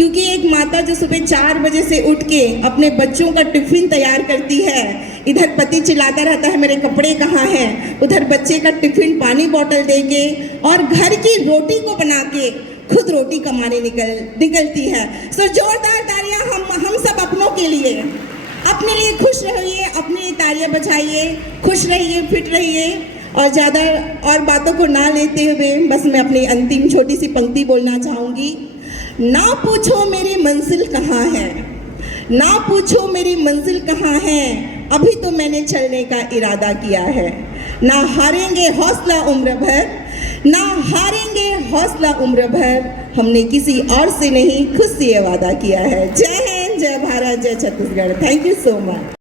क्योंकि एक माता जो सुबह 4 बजे से उठ के अपने बच्चों का टिफिन तैयार करती है, इधर पति चिल्लाता रहता है मेरे कपड़े कहाँ हैं, उधर बच्चे का टिफिन पानी बोतल दे के और घर की रोटी को बना के खुद रोटी कमाने निकलती है। सो जोरदार तालियां हम सब अपनों के लिए, अपने लिए खुश रहिए, अपने लिए तालियां बजाइए, खुश रहिए, फिट रहिए। और ज़्यादा और बातों को ना लेते हुए बस मैं अपनी अंतिम छोटी सी पंक्ति बोलना चाहूँगी। ना पूछो मेरी मंजिल कहाँ है, ना पूछो मेरी मंजिल कहाँ है, अभी तो मैंने चलने का इरादा किया है। ना हारेंगे हौसला उम्र भर, ना हारेंगे हौसला उम्र भर, हमने किसी और से नहीं खुद से ये वादा किया है। जय हिंद, जय भारत, जय Chhattisgarh. Thank you so much.